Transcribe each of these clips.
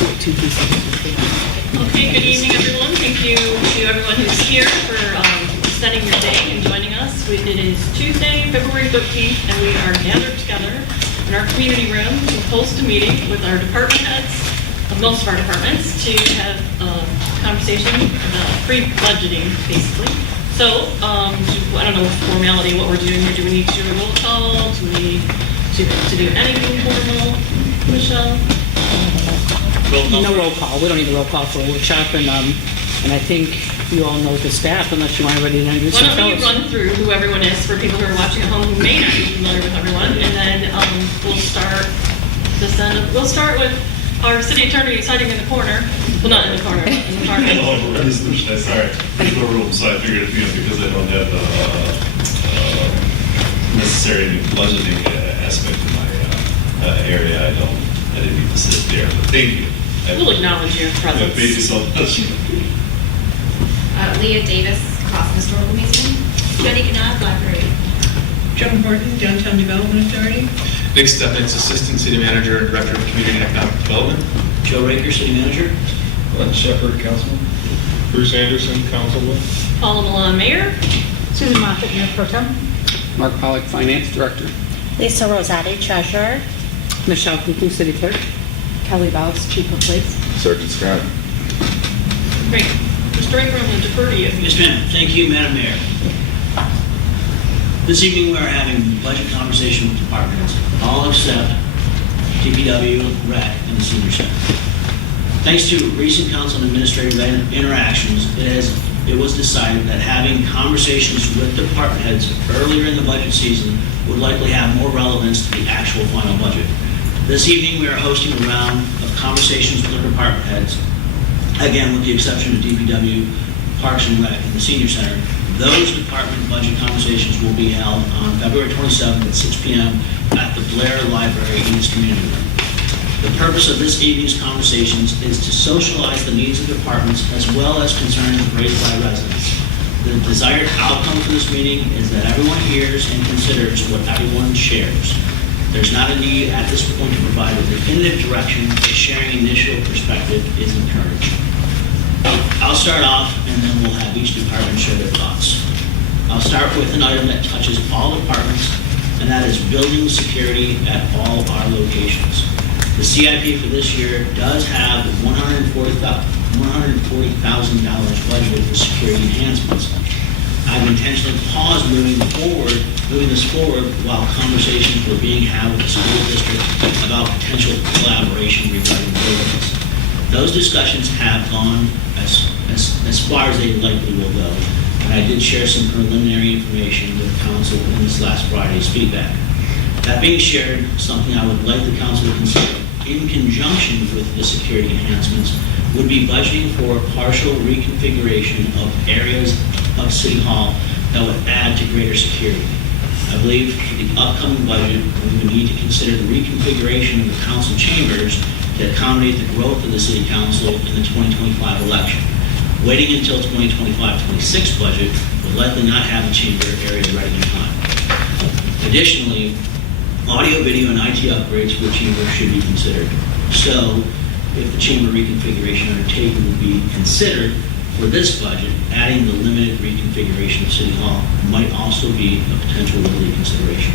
Okay, good evening, everyone. Thank you to everyone who's here for spending your day and joining us. It is Tuesday, February 13th, and we are gathered together in our community room to host a meeting with our department heads of most of our departments to have a conversation about pre-budgeting, basically. So, I don't know what formality, what we're doing here. Do we need to do a roll call? Do we need to do anything formal? Michelle? No roll call. We don't need a roll call for a workshop, and I think you all know the staff, unless you want everybody to introduce Why don't themselves. we run through who everyone is for people who are watching at home who may not be familiar with everyone, and then we'll start this end. We'll start with our city attorney who's hiding in the corner. Well, not in the corner, but in the park. Sorry, there's no room, so I figured because I don't have necessary budgeting aspect in my area, I didn't need to sit there. But thank you. We'll acknowledge your presence. Thank you so much. Leah Davis, Coffin Historical Museum. Jenny Knott, Library. Joan Horton, Downtown Development Authority. Nick Stebbins, Assistant City Manager and Director of Community and Economic Development. Joe Raker, City Manager. Glenn Shepard, Councilman. Bruce Anderson, Councilman. Paula Milan, Mayor. Susan Moffett, Mayor Pro Tem. Mark Pollock, Finance Director. Lisa Rosati, Treasurer. Michelle Cuckoo, City Clerk. Kelly Baus, Chief of Police. Sergeant Scott. Great. Mr. Raker, I'm going to defer to you. Yes, ma'am. Thank you, Madam Mayor. This evening we are having a budget conversation with departments, all except DPW, REC, and the Senior Center. Thanks to recent council and administrative interactions, it was decided that having conversations with department heads earlier in the budget season would likely have more relevance to the actual final budget. This evening we are hosting a round of conversations with our department heads, again with the exception of DPW, Parks and Rec, and the Senior Center. Those department budget conversations will be held on February 27th at 6 p.m. at the Blair Library in its community room. The purpose of this evening's conversations is to socialize the needs of departments as well as concerns raised by residents. The desired outcome for this meeting is that everyone hears and considers what everyone shares. There's not a need at this point to provide a definitive direction, but sharing initial perspective is encouraged. I'll start off and then we'll have each department share their thoughts. I'll start with an item that touches all departments, and that is building security at all our locations. The CIP for this year does have $140,000 budgeted for security enhancements. I've intentionally paused moving this forward while conversations were being had with the school district about potential collaboration regarding buildings. Those discussions have gone as far as they likely will go, and I did share some preliminary information with council in this last Friday's feedback. That being shared, something I would like the council to consider in conjunction with the security enhancements would be budgeting for partial reconfiguration of areas of City Hall that would add to greater security. I believe for the upcoming budget, we would need to consider the reconfiguration of the council chambers to accommodate the growth of the City Council in the 2025 election. Waiting until 2025-26 budget would likely not have the chamber area ready in time. Additionally, audio, video, and IT upgrades for the chamber should be considered. So, if the chamber reconfiguration undertaken would be considered for this budget, adding the limited reconfiguration of City Hall might also be a potential worthy consideration.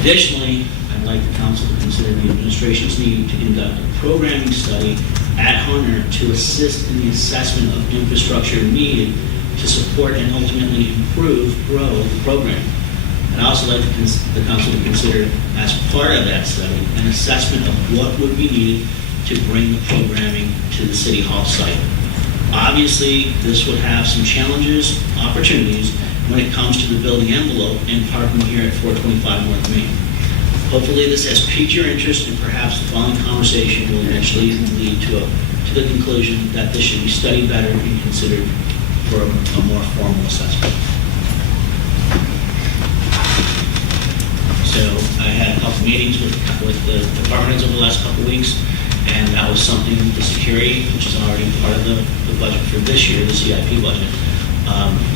Additionally, I'd like the council to consider the administration's need to conduct a programming study at Hunter to assist in the assessment of infrastructure needed to support and ultimately grow the program. I'd also like the council to consider, as part of that study, an assessment of what would be needed to bring the programming to the City Hall site. Obviously, this would have some challenges, opportunities, when it comes to the building envelope and parking here at 425 North Main. Hopefully this has piqued your interest, and perhaps the following conversation will eventually lead to the conclusion that this should be studied better and considered for a more formal assessment. So I had a couple meetings with the departments over the last couple of weeks, and that was something, the security, which is already part of the budget for this year, the CIP budget,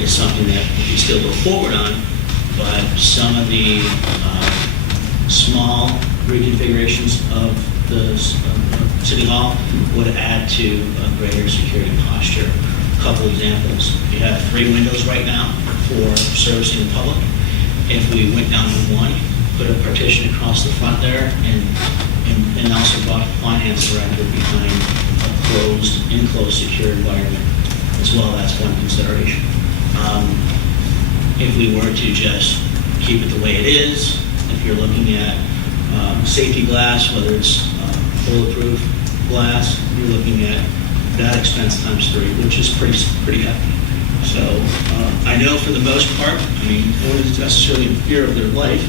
is something that we can still go forward on, but some of the small reconfigurations of City Hall would add to a greater security posture. A couple examples. You have 3 windows right now for servicing the public. If we went down to 1, put a partition across the front there, and also brought the finance director behind a enclosed, secure environment as well, that's one consideration. If we were to just keep it the way it is, if you're looking at safety glass, whether it's bulletproof glass, you're looking at that expense times 3, which is pretty hefty. So I know for the most part, I mean, no one is necessarily in fear of their life.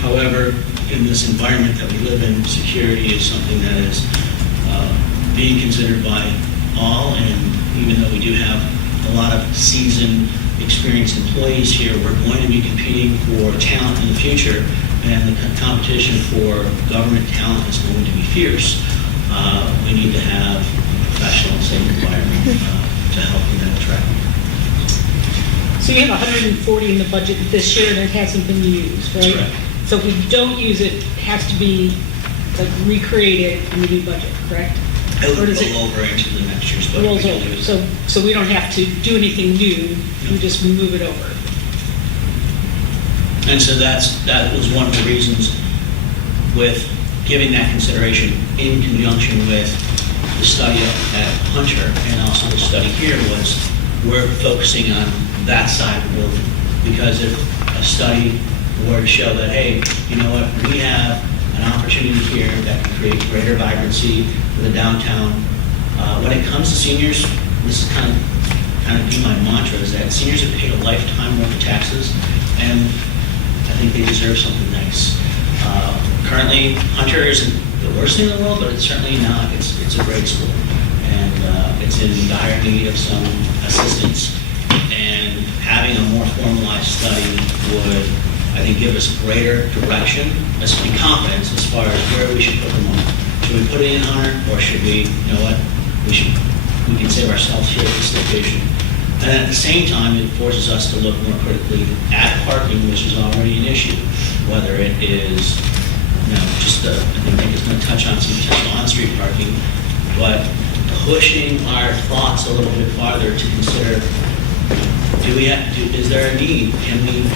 However, in this environment that we live in, security is something that is being considered by all. And even though we do have a lot of seasoned, experienced employees here, we're going to be competing for talent in the future. And the competition for government talent is going to be fierce. We need to have a professional, safe environment to help in that attract. So you have 140 in the budget this year and it hasn't been used, right? Correct. So if we don't use it, it has to be like recreated in the new budget, correct? It Or would does roll over into the next year's budget. rolls over? So we don't have to do anything new, we just move it over. And so that was one of the reasons with giving that consideration in conjunction with the study at Hunter and also the study here was we're focusing on that side of the building. Because if a study were to show that, hey, you know what, we have an opportunity here that can create greater vibrancy for the downtown. When it comes to seniors, this is kind of be my mantra, is that seniors have paid a lifetime worth of taxes, and I think they deserve something nice. Currently, Hunter isn't the worst thing in the world, but it's certainly not. It's a great school, and it's in dire need of some assistance. And having a more formalized study would, I think, give us greater direction, and confidence as far as where we should put the money. Should we put it in Hunter, or should we, you know what, we can save ourselves here at this location. And at the same time, it forces us to look more critically at parking, which is already an issue, whether it is, I think it's going to touch on some potential on-street parking, but pushing our thoughts a little bit farther to consider, is there a need? Can we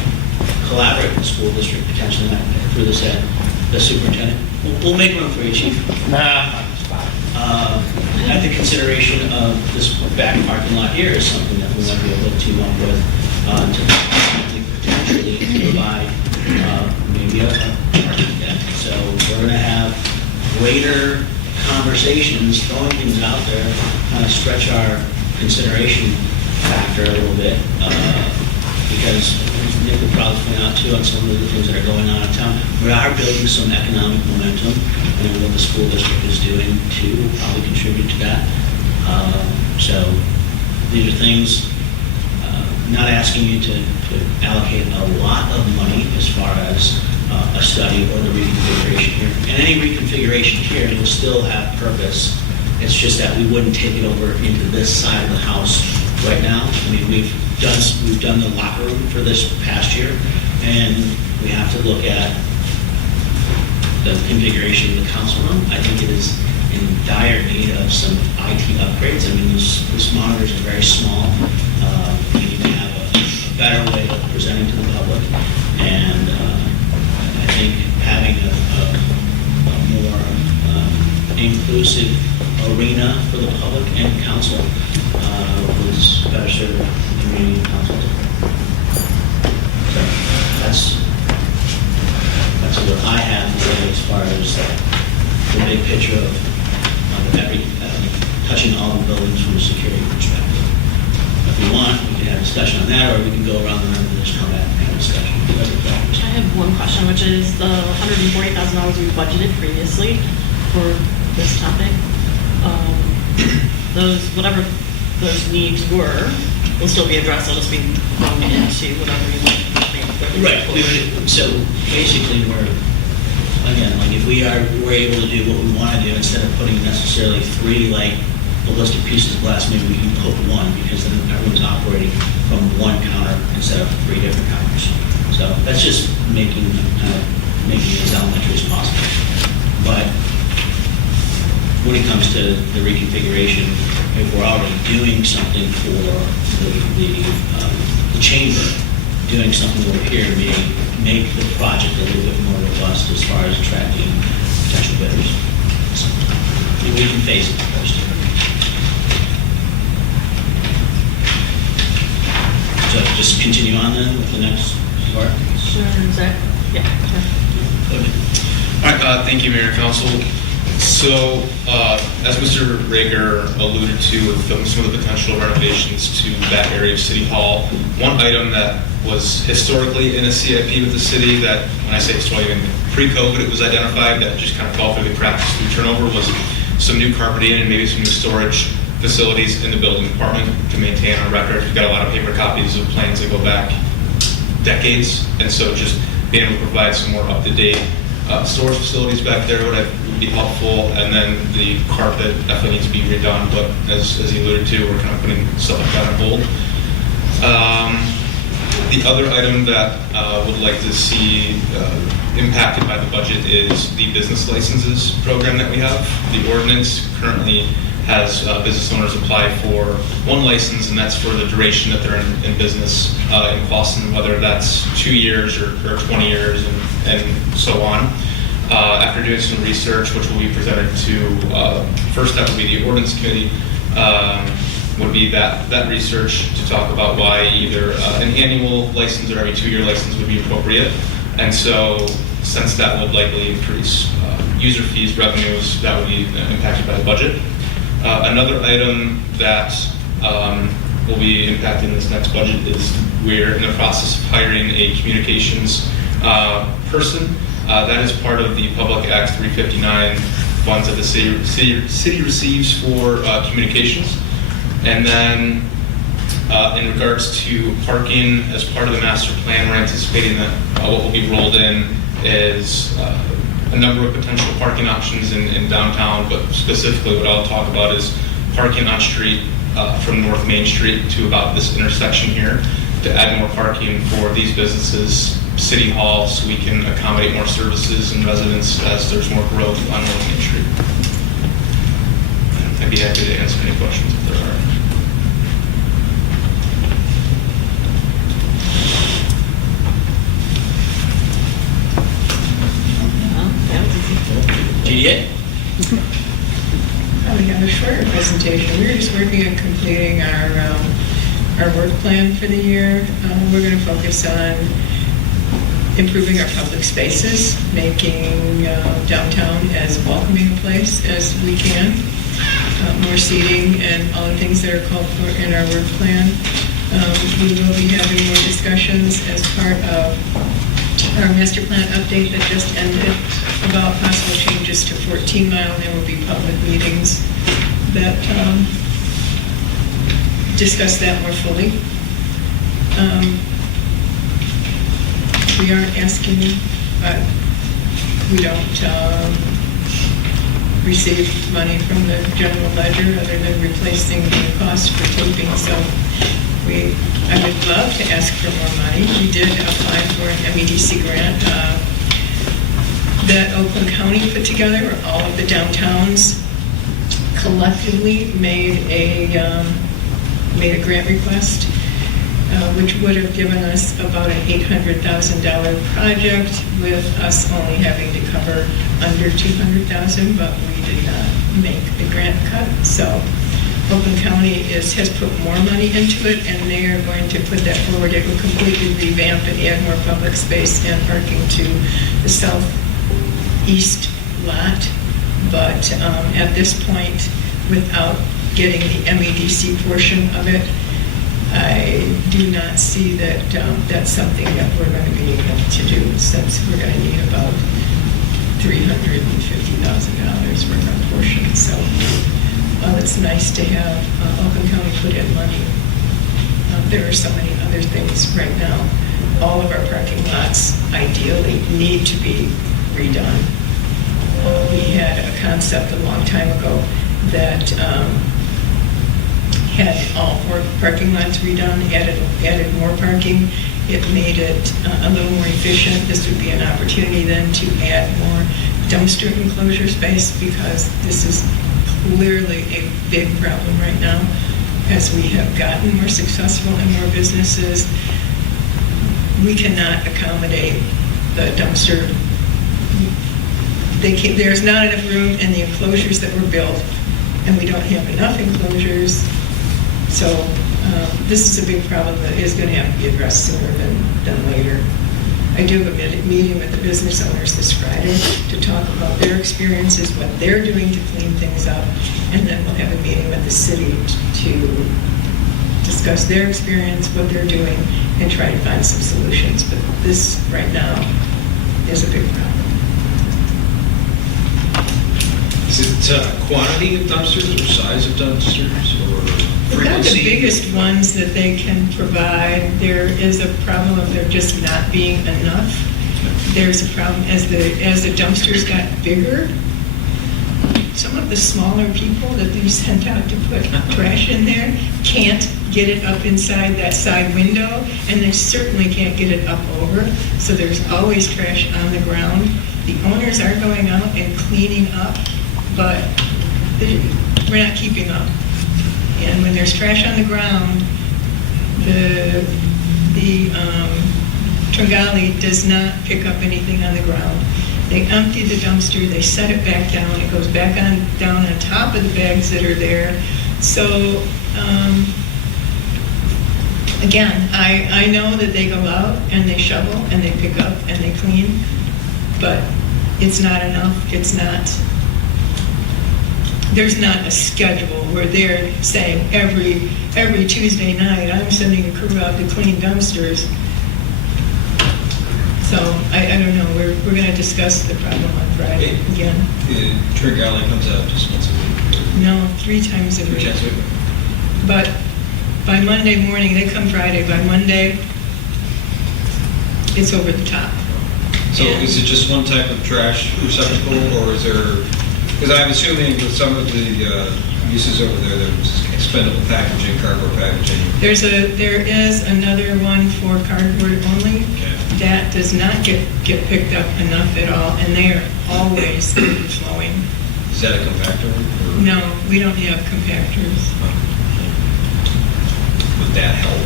collaborate with the school district potentially through this the superintendent? We'll make room for you, Chief. At the consideration of this back parking lot here is something that we want to be able to team up with to potentially provide maybe a parking deck. So we're going to have greater conversations, throwing things out there, kind of stretch our consideration factor a little bit, because Nick will probably point out too on some of the things that are going on in town. We are building some economic momentum, and what the school district is doing to probably contribute to that. So these are things, not asking you to allocate a lot of money as far as a study or the reconfiguration here. And any reconfiguration here will still have purpose. It's just that we wouldn't take it over into this side of the house right now. I mean, we've done the locker room for this past year, and we have to look at the configuration of the council room. I think it is in dire need of some IT upgrades. I mean, these monitors are very small. We need to have a better way of presenting to the public, and I think having a more inclusive arena for the public and council was better served the community and council. So that's what I have to say as far as the big picture of touching all the buildings from a security perspective. If we want, we can have a discussion on that, or we can go around the room and just come back and have a discussion. I have one question, which is the $140,000 we budgeted previously for this topic. Whatever those needs were, will still be addressed. They'll just be thrown into whatever you like. Right. So basically, again, like if we're able to do what we want to do, instead of putting necessarily 3 like ballistic pieces of glass, maybe we can put 1, because then everyone's operating from 1 counter instead of 3 different counters. So that's just making it as elementary as possible. But when it comes to the reconfiguration, if we're already doing something for the chamber, doing something over here may make the project a little bit more robust as far as attracting potential bidders. So, and we can face it first. So just continue on then with the next part. Sure, Zach? Yeah, sure. Okay. All right, thank you, Mayor and Council. So, as Mr. Rager alluded to with some of the potential renovations to that area of City Hall, one item that was historically in a CIP with the city that, when I say historically, pre-COVID, it was identified that just kind of fell through the cracks through turnover was some new carpeting and maybe some new storage facilities in the building department to maintain our record. We've got a lot of paper copies of plans that go back decades, and so just being able to provide some more up-to-date storage facilities back there would be helpful, and then the carpet definitely needs to be redone, but as he alluded to, we're kind of putting stuff like that on hold. The other item that would like to see impacted by the budget is the business licenses program that we have. The ordinance currently has business owners apply for one license, and that's for the duration that they're in business in Clawson, whether that's 2 years or 20 years and so on. After doing some research, which will be presented to, first step would be the ordinance committee, would be that research to talk about why either an annual license or every 2-year license would be appropriate. And so, since that would likely increase user fees, revenues, that would be impacted by the budget. Another item that will be impacting this next budget is we're in the process of hiring a communications person. That is part of the Public Act 359 funds that the city receives for communications. And then in regards to parking, as part of the master plan, we're anticipating that what will be rolled in is a number of potential parking options in downtown, but specifically what I'll talk about is parking on street from North Main Street to about this intersection here to add more parking for these businesses, City Hall, so we can accommodate more services and residents as there's more growth on North Main Street. And I'd be happy to answer any questions if there are. GDA? We got a shorter presentation. We're just working on completing our work plan for the year. We're going to focus on improving our public spaces, making downtown as welcoming a place as we can, more seating and all the things that are called for in our work plan. We will be having more discussions as part of our master plan update that just ended about possible changes to 14 Mile. There will be public meetings that discuss that more fully. We aren't asking, we don't receive money from the general ledger other than replacing the cost for taping. So I would love to ask for more money. We did apply for an MEDC grant that Oakland County put together, where all of the downtowns collectively made a grant request, which would have given us about an $800,000 project, with us only having to cover under $200,000, but we did not make the grant cut. So Oakland County has put more money into it, and they are going to put that forward. It will completely revamp and add more public space and parking to the southeast lot. But at this point, without getting the MEDC portion of it, I do not see that that's something that we're going to be able to do, since we're going to need about $350,000 worth of portion. So while it's nice to have Oakland County put in money, there are so many other things right now. All of our parking lots ideally need to be redone. We had a concept a long time ago that had all 4 parking lots redone, added more parking. It made it a little more efficient. This would be an opportunity then to add more dumpster enclosure space, because this is clearly a big problem right now. As we have gotten more successful and more businesses, we cannot accommodate the dumpster. There's not enough room in the enclosures that were built, and we don't have enough enclosures. So this is a big problem that is going to have to be addressed sooner than later. I do have a meeting with the business owners this Friday to talk about their experiences, what they're doing to clean things up, and then we'll have a meeting with the city to discuss their experience, what they're doing, and try to find some solutions. But this, right now, is a big problem. Is it quantity of dumpsters or size of dumpsters or They've got the frequency? biggest ones that they can provide. There is a problem of there just not being enough. There's a problem as the dumpsters got bigger. Some of the smaller people that they sent out to put trash in there can't get it up inside that side window, and they certainly can't get it up over. So there's always trash on the ground. The owners are going out and cleaning up, but we're not keeping up. And when there's trash on the ground, the Tringali does not pick up anything on the ground. They empty the dumpster, they set it back down, it goes back on down on top of the bags that are there. So, again, I know that they go out and they shovel and they pick up and they clean, but it's not enough. It's not. There's not a schedule where they're saying every Tuesday night, I'm sending a crew out to clean dumpsters. So I don't know, we're going to discuss the problem on Friday again. Tringali comes out just once a week. No, 3 times a week. 3 times a week. But by Monday morning, they come Friday, by Monday, it's over the top. So And- is it just one type of trash receptacle, or is there, because I'm assuming with some of the uses over there, there's expendable packaging, cardboard packaging. There is another one for cardboard only. Okay. That does not get picked up enough at all, and they are always overflowing. Is that a compactor? Or No, we don't have compactors. would that help?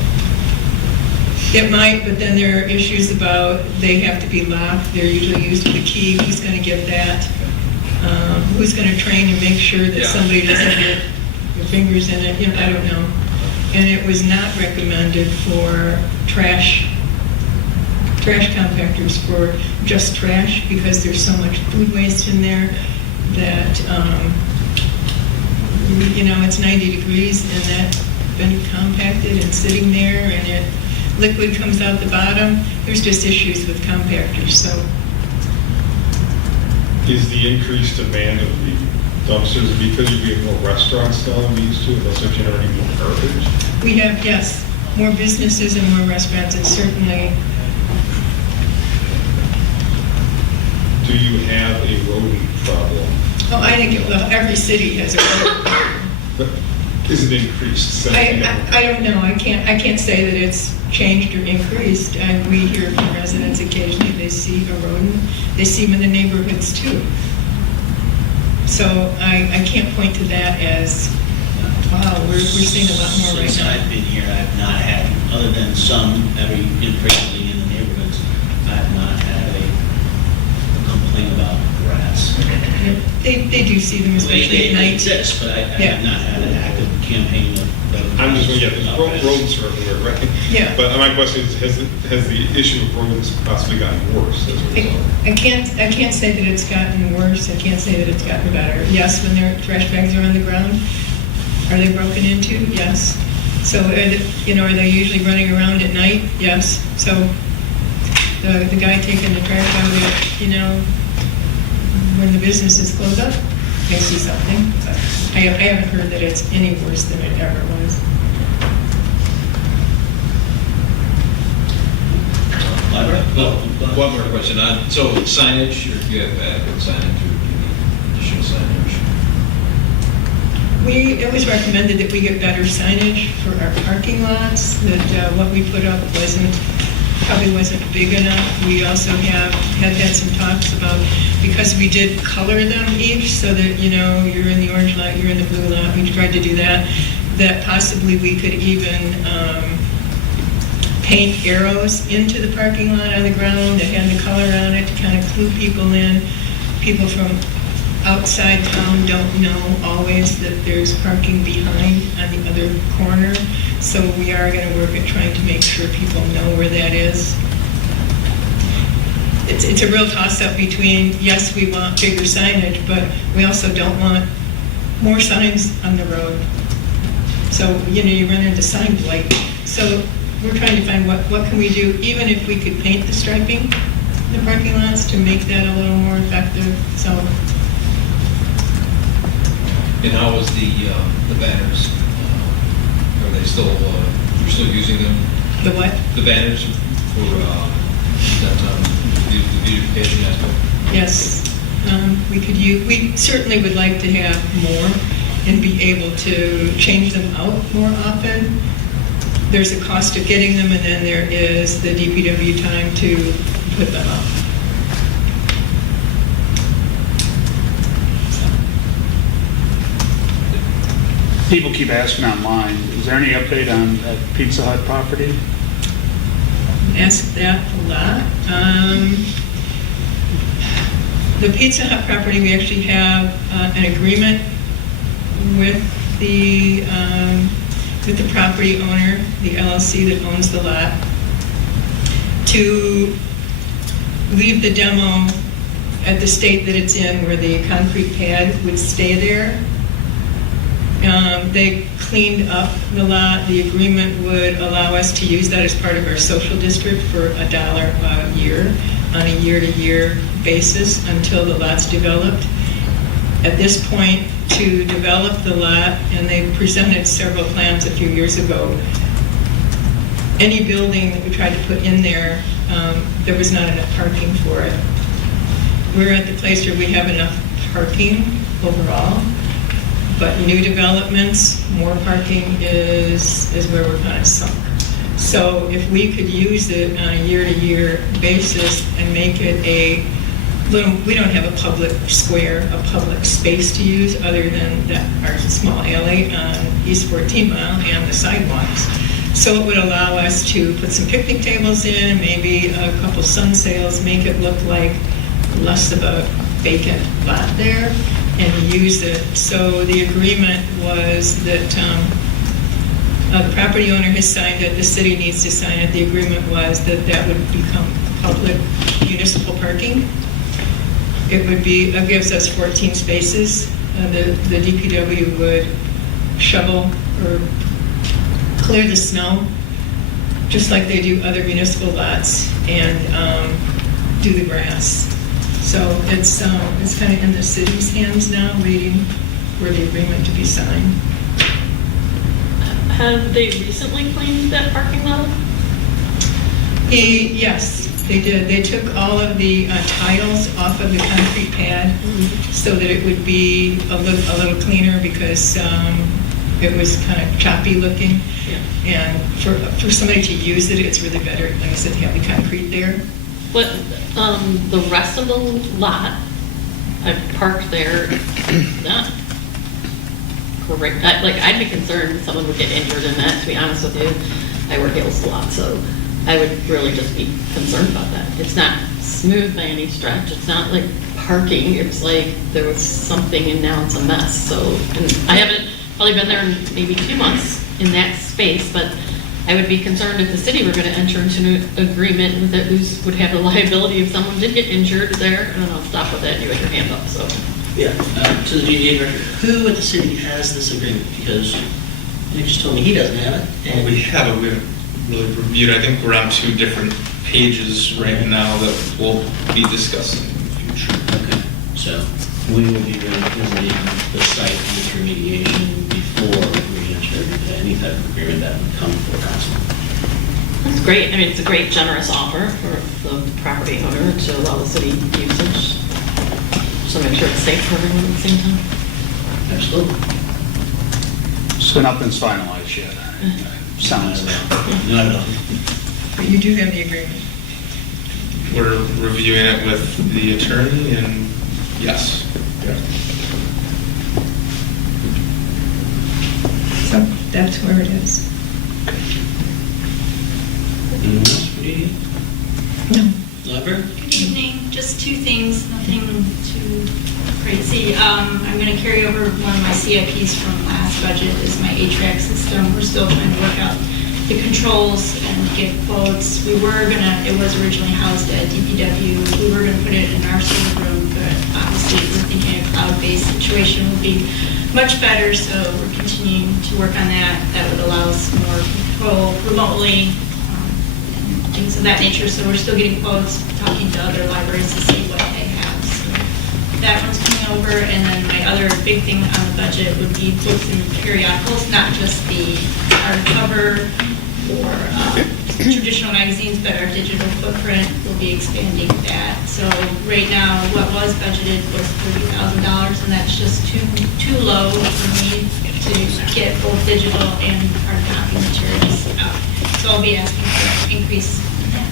It might, but then there are issues about they have to be locked. They're usually used with a key. Who's going to get that? Who's going to train and make sure that Yeah. somebody doesn't get their fingers in it? You know, I don't know. And it was not recommended for trash compactors for just trash, because there's so much food waste in there that, it's 90 degrees and that's been compacted and sitting there and liquid comes out the bottom. There's just issues with compactors, so. Is the increased demand of the dumpsters because you have more restaurants now than we used to, thus they're generating more garbage? We have, yes, more businesses and more restaurants, and certainly, Do you have a rodent problem? I think every city has a rodent. But is it increased? since we have- I don't know, I can't say that it's changed or increased. We hear from residents occasionally, they see a rodent, they see them in the neighborhoods too. So I can't point to that as, wow, we're seeing a lot more right Since now. I've been here, I've not had, other than some infrequently in the neighborhoods, I have not had a complaint about rats. They do see them, especially They at night. exist, but I Yeah. have not had an active campaign of. I'm just, yeah, there's about rats. rodents are everywhere, right? Yeah. But my question is, has the issue of rodents possibly gotten worse as a result? I can't say that it's gotten worse. I can't say that it's gotten better. Yes, when their trash bags are on the ground, are they broken into? Yes. So, are they usually running around at night? Yes. So, the guy taking the trash out of, when the business is closed up, I see something. But I haven't heard that it's any worse than it ever was. One more question on, so signage, you have adequate signage or do you need additional signage? It was recommended that we get better signage for our parking lots, that what we put up wasn't probably wasn't big enough. We also had some talks about, because we did color them each, so that, you know, you're in the orange lot, you're in the blue lot, we tried to do that, that possibly we could even paint arrows into the parking lot on the ground that had the color on it to kind of clue people in. People from outside town don't know always that there's parking behind on the other corner. So we are going to work at trying to make sure people know where that is. It's a real toss-up between, yes, we want bigger signage, but we also don't want more signs on the road. So, you know, you run into sign blight. So we're trying to find what can we do, even if we could paint the striping in the parking lots to make that a little more effective. So. And how was the banners? Are they still, you're still using them? The what? The banners for the beautification aspect? Yes. We certainly would like to have more and be able to change them out more often. There's a cost of getting them, and then there is the DPW time to put them up. People keep asking online, is there any update on that Pizza Hut property? Ask that a lot. The Pizza Hut property, we actually have an agreement with the property owner, the LLC that owns the lot, to leave the demo at the state that it's in, where the concrete pad would stay there. They cleaned up the lot. The agreement would allow us to use that as part of our social district for $1 a year on a year-to-year basis until the lot's developed. At this point, to develop the lot, and they presented several plans a few years ago, any building that we tried to put in there, there was not enough parking for it. We're at the place where we have enough parking overall. But new developments, more parking is where we're kind of sunk. So if we could use it on a year-to-year basis and make it a little, we don't have a public square, a public space to use other than our small alley on East 14 Mile and the sidewalks. So it would allow us to put some picnic tables in, maybe a couple sun sails, make it look like less of a vacant lot there, and use it. So the agreement was that the property owner has signed it, the city needs to sign it. The agreement was that that would become public municipal parking. It would be, it gives us 14 spaces. The DPW would shovel or clear the snow, just like they do other municipal lots, and do the grass. So it's kind of in the city's hands now, waiting for the agreement to be signed. Have they recently cleaned that parking lot? Yes, they did. They took all of the tiles off of the concrete pad so that it would be a little cleaner, because it was kind of choppy looking. Yeah. And for somebody to use it, it's really better, like I said, to have the concrete there. But the rest of the lot, I parked there, not correct. I'd be concerned someone would get injured in that, to be honest with you. I wear heels a lot, so I would really just be concerned about that. It's not smooth by any stretch. It's not like parking. It's like there was something and now it's a mess. So, and I haven't probably been there in maybe 2 months in that space, but I would be concerned if the city were going to enter into an agreement with it, who would have the liability if someone did get injured there. And then I'll stop with that. You had your hand up, so. Yeah, to the DDA director, who at the city has this agreement? Because you just told me he doesn't have it. Well, we haven't really reviewed. I think we're on 2 different pages right now that we'll be discussing in the future. Okay, so we will be revisiting the site with remediation before we enter into any type of agreement that would come before council. That's great. I mean, it's a great, generous offer for the property owner to allow the city usage. So make sure it's safe for everyone at the same time. Absolutely. So nothing's finalized yet. Sounds like. Not at all. But you do have the agreement. We're reviewing it with the attorney, and yes. So that's where it is. Anyone else? What do you No. Lever? Good evening, just two things, nothing too crazy. I'm going to carry over one of my CIPs from last budget, is my HVAC system. We're still trying to work out the controls and get quotes. We were going to, it was originally housed at DPW. We were going to put it in our server room, but obviously we're thinking a cloud-based situation would be much better, so we're continuing to work on that. That would allow us more control remotely, things of that nature. So we're still getting quotes, talking to other libraries to see what they have. So that one's coming over. And then my other big thing on the budget would be books and periodicals, not just the hardcover or traditional magazines, but our digital footprint will be expanding that. So right now, what was budgeted was $30,000, and that's just too low for me to get both digital and hard copy materials out. So I'll be asking for an increase in that.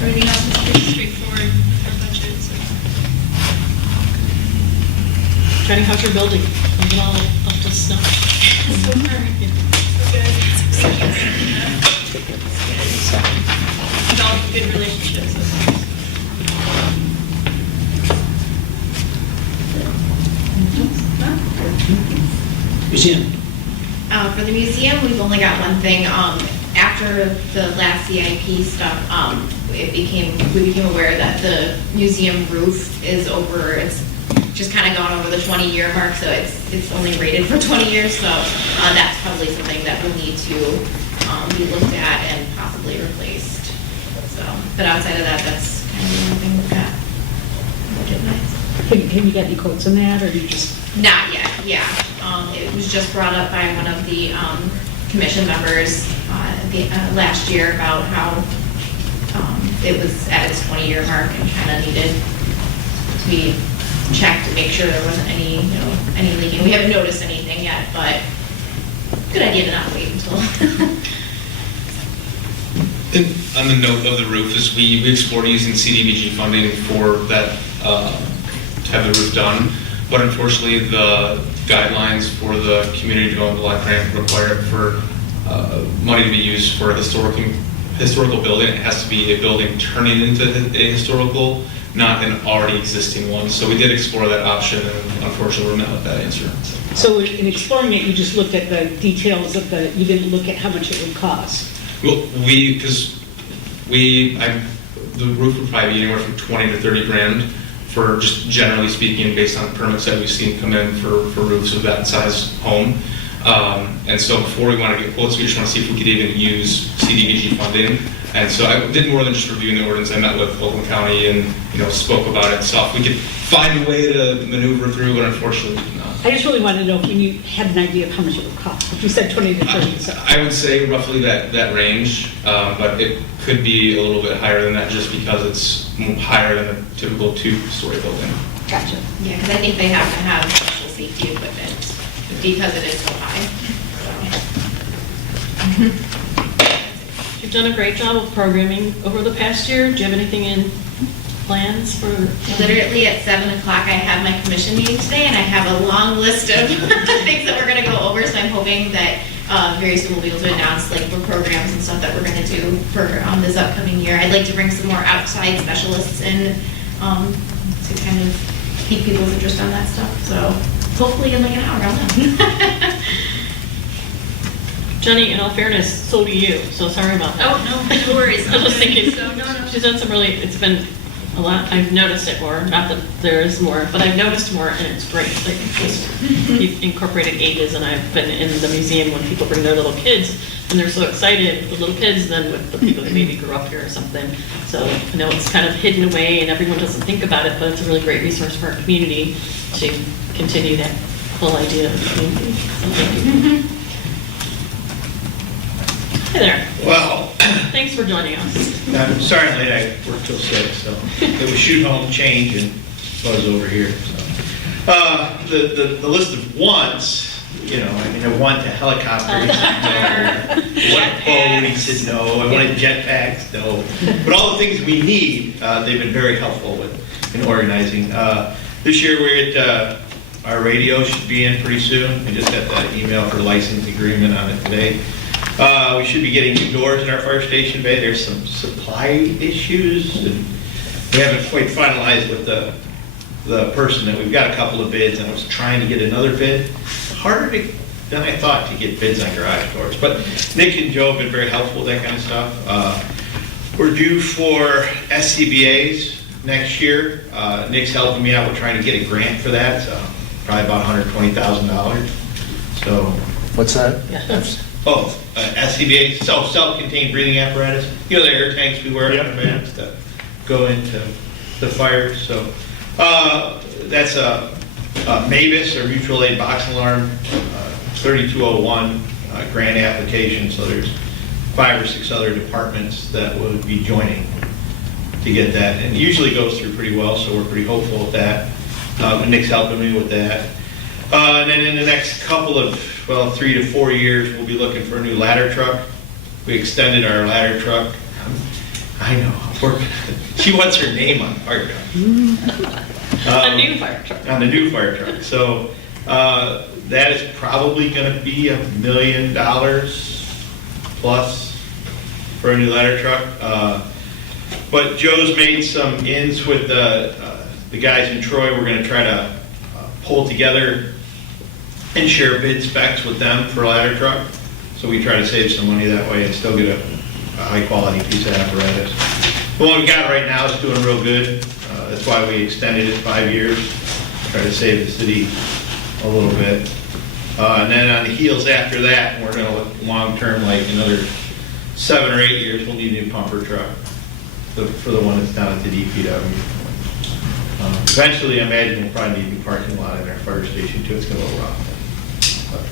Everything else is pretty straightforward for budget. So. Jenny, how's your building? Is it all up to snuff? So far, so good. Developed good relationships so far. Museum. For the museum, we've only got one thing. After the last CIP stuff, we became aware that the museum roof is over, it's just kind of gone over the 20-year mark, so it's only rated for 20 years, so that's probably something that will need to be looked at and possibly replaced. So, but outside of that, that's kind of the only thing we've got budget-wise. Have you got any quotes on that, or you just? Not yet, yeah. It was just brought up by one of the commission members last year about how it was at its 20-year mark and kind of needed to be checked to make sure there wasn't any leaking. We haven't noticed anything yet, but good idea to not wait until. And on the note of the roof, is we explored using CDBG funding for that, to have the roof done. But unfortunately, the guidelines for the community development block grant require for money to be used for a historical building. It has to be a building turning into a historical, not an already existing one. So we did explore that option, and unfortunately, we're not with that answer. So in exploring it, you just looked at the details of you didn't look at how much it would cost? Well, the roof would probably be anywhere from 20 to 30 grand for just generally speaking, based on permits that we've seen come in for roofs of that size home. And so before we want to get quotes, we just want to see if we could even use CDBG funding. And so I did more than just reviewing the ordinance. I met with Oakland County and spoke about it. So if we could find a way to maneuver through, but unfortunately we did not. I just really wanted to know if you had an idea of how much it would cost. If you said 20 to 30, so. I would say roughly that range, but it could be a little bit higher than that just because it's higher than a typical 2-story building. Gotcha. Yeah, because I think they have to have special safety equipment because it is so high. You've done a great job of programming over the past year. Do you have anything in plans for? Literally at 7 o'clock, I have my commission meeting today, and I have a long list of things that we're going to go over. So I'm hoping that very soon we'll be able to announce like the programs and stuff that we're going to do for this upcoming year. I'd like to bring some more outside specialists in to kind of pique people's interest on that stuff. So hopefully in like an hour, I'll know. Jenny, in all fairness, so do you, so sorry about that. Oh, no worries. I was just thinking, So, no. she's done some really, it's been a lot, I've noticed it more, not that there is more, but I've noticed more, and it's great. Like, you've incorporated ages, and I've been in the museum when people bring their little kids, and they're so excited with little kids than with the people that maybe grew up here or something. So I know it's kind of hidden away, and everyone doesn't think about it, but it's a really great resource for our community to continue that whole idea of the community. So thank you. Hi there. Well, Thanks for joining us. I'm sorry I'm late. I worked till 6, so it was shoot home, change, and buzz over here. So, the list of wants you know, I mean, I want a helicopter, he said no. I want a boat, he said no. I wanted jetpacks, no. But all the things we need, they've been very helpful with in organizing. This year, we're at, our radio should be in pretty soon. I just got that email for license agreement on it today. We should be getting new doors in our fire station bay. There's some supply issues, and we haven't quite finalized with the person that we've got a couple of bids, and I was trying to get another bid. Harder than I thought to get bids on garage doors, but Nick and Joe have been very helpful with that kind of stuff. We're due for SCBA's next year. Nick's helping me out with trying to get a grant for that, so probably about $120,000. So. What's that? SCBA, self-contained breathing apparatus. You know, the air tanks we wear in the vans that go into the fire. So that's a MAVIS, or Mutual Aid Box Alarm 3201 grant application. So there's 5 or 6 other departments that would be joining to get that. And it usually goes through pretty well, so we're pretty hopeful with that. Nick's helping me with that. And then in the next couple of, 3 to 4 years, we'll be looking for a new ladder truck. We extended our ladder truck. I know. She wants her name on the fire truck. A new fire truck. On the new fire truck. So that is probably going to be $1 million plus for a new ladder truck. But Joe's made some ins with the guys in Troy. We're going to try to pull together and share bid specs with them for a ladder truck. So we try to save some money that way and still get a high quality piece of apparatus. The one we got right now is doing real good. That's why we extended it 5 years, try to save the city a little bit. And then on the heels after that, we're going to look long term, like another 7 or 8 years, we'll need a new pumper truck for the one that's down at the DPW. Eventually, I imagine we'll probably need a new parking lot in our fire station too. It's going to go rough. But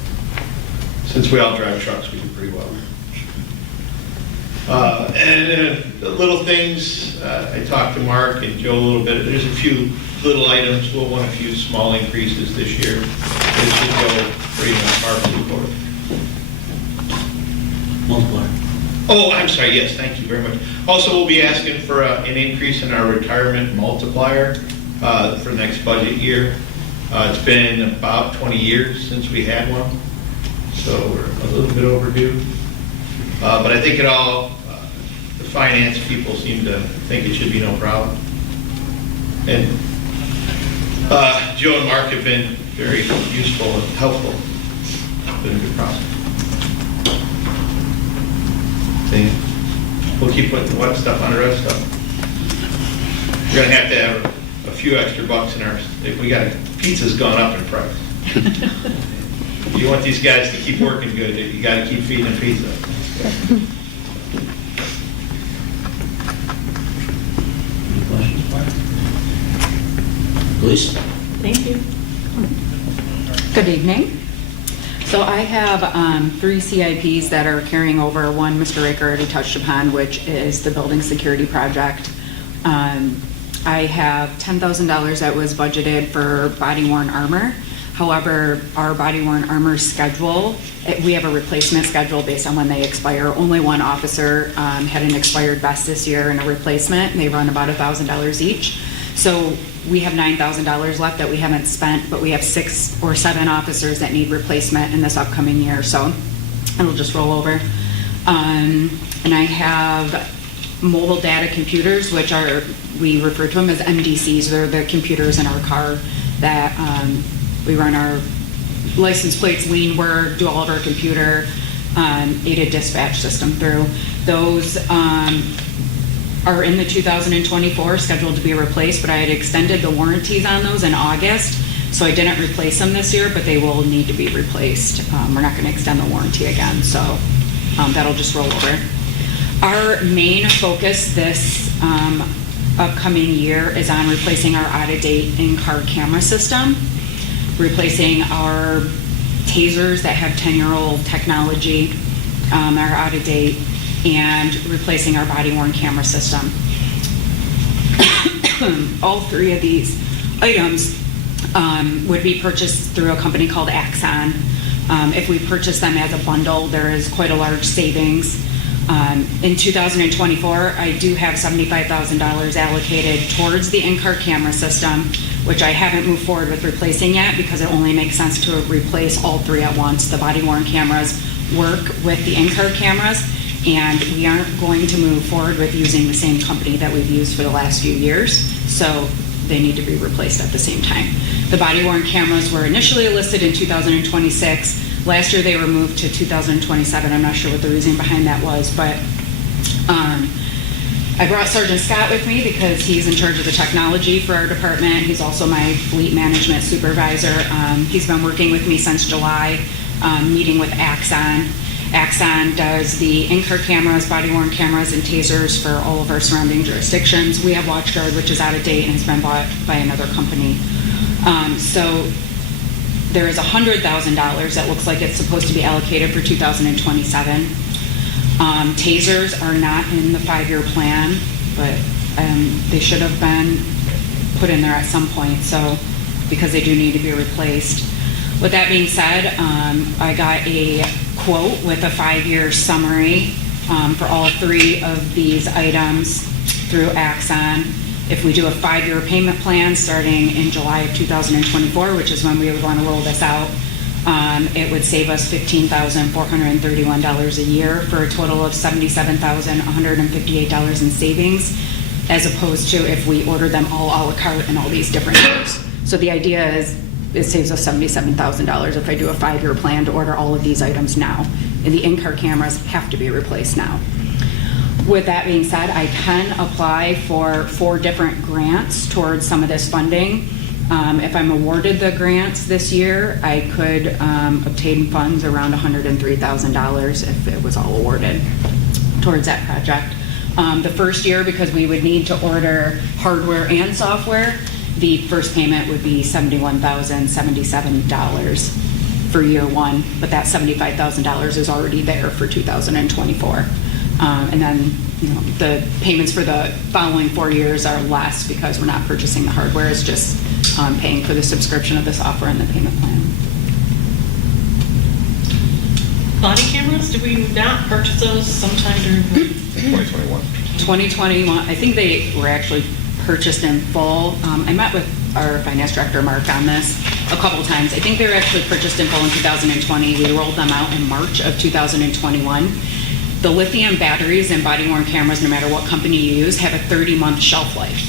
since we all drive trucks, we do pretty well. And the little things, I talked to Mark and Joe a little bit. There's a few little items. We'll want a few small increases this year. It should go pretty much our Multiplier. Oh, I'm sorry, yes, thank you very much. Also, we'll be asking for an increase in our retirement multiplier for next budget year. It's been about 20 years since we had one, so we're a little bit overdue. But I think the finance people seem to think it should be no problem. And Joe and Mark have been very useful and helpful. It's been a good process. We'll keep putting the wet stuff on the red stuff. We're going to have a few extra bucks in ours. Pizza's gone up in price. If you want these guys to keep working good, you got to keep feeding them pizza. Any questions, Bart? Police? Thank you. Good evening. So I have 3 CIPs that are carrying over. One Mr. Raker already touched upon, which is the building security project. I have $10,000 that was budgeted for body-worn armor. However, our body-worn armor schedule, we have a replacement schedule based on when they expire. Only one officer had an expired vest this year and a replacement, and they run about $1,000 each. So we have $9,000 left that we haven't spent, but we have 6 or 7 officers that need replacement in this upcoming year, so it'll just roll over. And I have mobile data computers, which we refer to them as MDCs. They're the computers in our car that we run our license plates, lien work, do all of our computer aided dispatch system through. Those are in the 2024, scheduled to be replaced, but I had extended the warranties on those in August, so I didn't replace them this year, but they will need to be replaced. We're not going to extend the warranty again, so that'll just roll over. Our main focus this upcoming year is on replacing our out-of-date in-car camera system, replacing our tasers that have 10-year-old technology, are out of date, and replacing our body-worn camera system. All 3 of these items would be purchased through a company called Axon. If we purchase them as a bundle, there is quite a large savings. In 2024, I do have $75,000 allocated towards the in-car camera system, which I haven't moved forward with replacing yet because it only makes sense to replace all three at once. The body-worn cameras work with the in-car cameras, and we aren't going to move forward with using the same company that we've used for the last few years, so they need to be replaced at the same time. The body-worn cameras were initially listed in 2026. Last year they were moved to 2027. I'm not sure what the reason behind that was, but I brought Sergeant Scott with me because he's in charge of the technology for our department. He's also my fleet management supervisor. He's been working with me since July, meeting with Axon. Axon does the in-car cameras, body-worn cameras, and tasers for all of our surrounding jurisdictions. We have WatchGuard, which is out of date and has been bought by another company. So there is $100,000 that looks like it's supposed to be allocated for 2027. Tasers are not in the 5-year plan, but they should have been put in there at some point, so because they do need to be replaced. With that being said, I got a quote with a 5-year summary for all three of these items through Axon. If we do a 5-year payment plan starting in July of 2024, which is when we would want to roll this out, it would save us $15,431 a year for a total of $77,158 in savings, as opposed to if we order them all a la carte in all these different years. So the idea is it saves us $77,000 if I do a 5-year plan to order all of these items now. And the in-car cameras have to be replaced now. With that being said, I can apply for 4 different grants towards some of this funding. If I'm awarded the grants this year, I could obtain funds around $103,000 if it was all awarded towards that project. The first year, because we would need to order hardware and software, the first payment would be $71,077 for year 1, but that $75,000 is already there for 2024. And then, the payments for the following 4 years are less because we're not purchasing the hardware. It's just paying for the subscription of the software and the payment plan. Body cameras, did we not purchase those sometime during 2021. 2021, I think they were actually purchased in full. I met with our finance director, Mark, on this a couple times. I think they were actually purchased in full in 2020. We rolled them out in March of 2021. The lithium batteries and body-worn cameras, no matter what company you use, have a 30-month shelf life.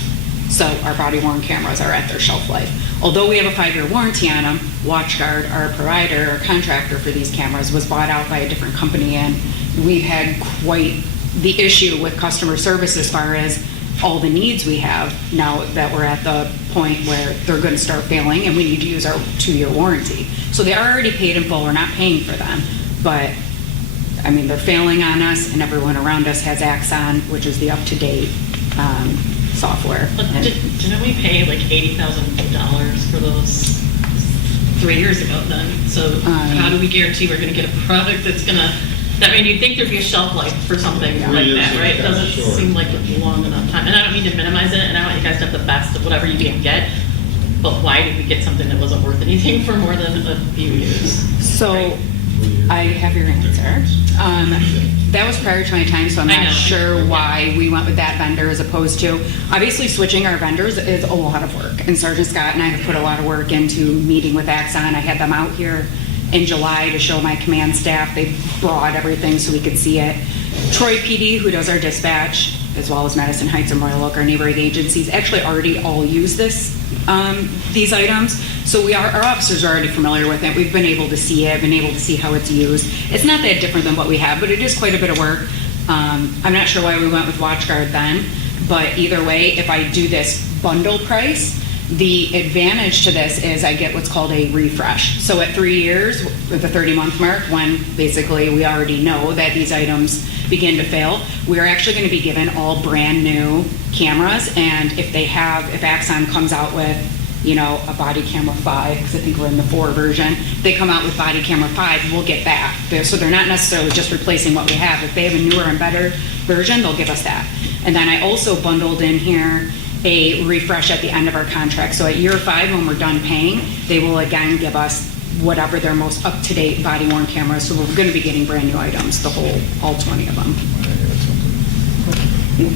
So our body-worn cameras are at their shelf life. Although we have a 5-year warranty on them, WatchGuard, our provider or contractor for these cameras, was bought out by a different company, and we've had quite the issue with customer service as far as all the needs we have now that we're at the point where they're going to start failing and we need to use our 2-year warranty. So they are already paid in full. We're not paying for them, but I mean, they're failing on us, and everyone around us has Axon, which is the up-to-date software. But didn't we pay like $80,000 for those 3 years ago then? So how do we guarantee we're going to get a product that's going to, I mean, you'd think there'd be a shelf life for something like that, right? It doesn't seem like a long enough time. And I don't mean to minimize it, and I want you guys to have the best of whatever you can get, but why did we get something that wasn't worth anything for more than a few years? So, right? I have your answer. That was prior to my time, so I'm not sure why we went with that vendor as opposed to, obviously switching our vendors is a lot of work. And Sergeant Scott and I have put a lot of work into meeting with Axon. I had them out here in July to show my command staff. They brought everything so we could see it. Troy PD, who does our dispatch, as well as Madison Heights and Royal Oak, our neighboring agencies, actually already all use these items. So our officers are already familiar with it. We've been able to see it, been able to see how it's used. It's not that different than what we have, but it is quite a bit of work. I'm not sure why we went with WatchGuard then, but either way, if I do this bundle price, the advantage to this is I get what's called a refresh. So at 3 years, with the 30-month mark, when basically we already know that these items begin to fail, we're actually going to be given all brand new cameras. And if Axon comes out with, a body camera 5, because I think we're in the 4 version, they come out with body camera 5, we'll get that. So they're not necessarily just replacing what we have. If they have a newer and better version, they'll give us that. And then I also bundled in here a refresh at the end of our contract. So at year 5, when we're done paying, they will again give us whatever their most up-to-date body-worn cameras. So we're going to be getting brand-new items, all 20 of them.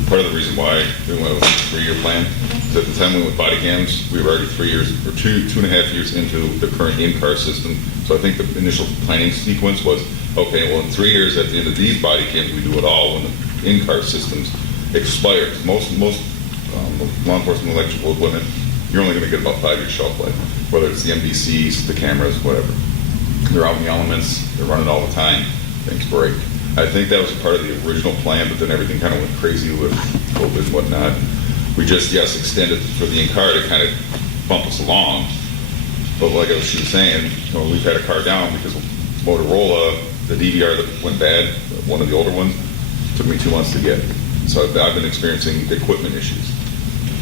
Part of the reason why we went with a 3-year plan is at the time we went with body cams, we were already 3 years, or 2.5 years into the current in-car system. So I think the initial planning sequence was, okay, well, in 3 years, at the end of these body cams, we do it all when the in-car systems expire. Most law enforcement electrical equipment, you're only going to get about 5 years shelf life, whether it's the MDCs, the cameras, whatever. They're out in the elements, they're running all the time, things break. I think that was part of the original plan, but then everything kind of went crazy with COVID and whatnot. We just, yes, extended for the in-car to kind of bump us along. But like I was saying, we've had a car down because Motorola, the DVR that went bad, one of the older ones, took me 2 months to get. So I've been experiencing equipment issues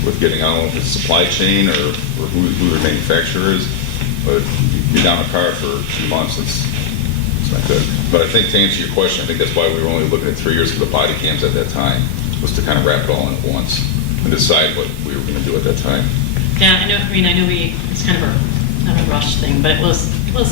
with getting, I don't know if it's supply chain or who the manufacturer is, but you're down a car for a few months, it's not good. But I think to answer your question, I think that's why we were only looking at 3 years for the body cams at that time, was to kind of wrap it all in at once and decide what we were going to do at that time. Yeah, I know it's kind of not a rush thing, but it was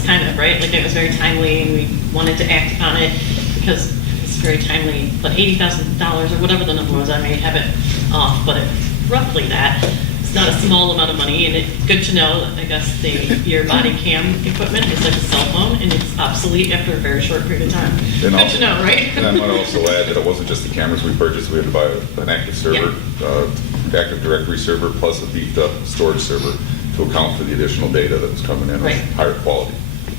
kind of, right? Like, it was very timely, and we wanted to act on it because it's very timely. But $80,000 or whatever the number was, I may have it off, but it's roughly that. It's not a small amount of money, and it's good to know, I guess, your body cam equipment is like a cell phone, and it's obsolete after a very short period of time. And Good to know, right? And I might also add that it wasn't just the cameras we purchased. We had to buy an active server, Active Directory server, plus a beefed up storage server to account for the additional data that was coming in Right. with higher quality.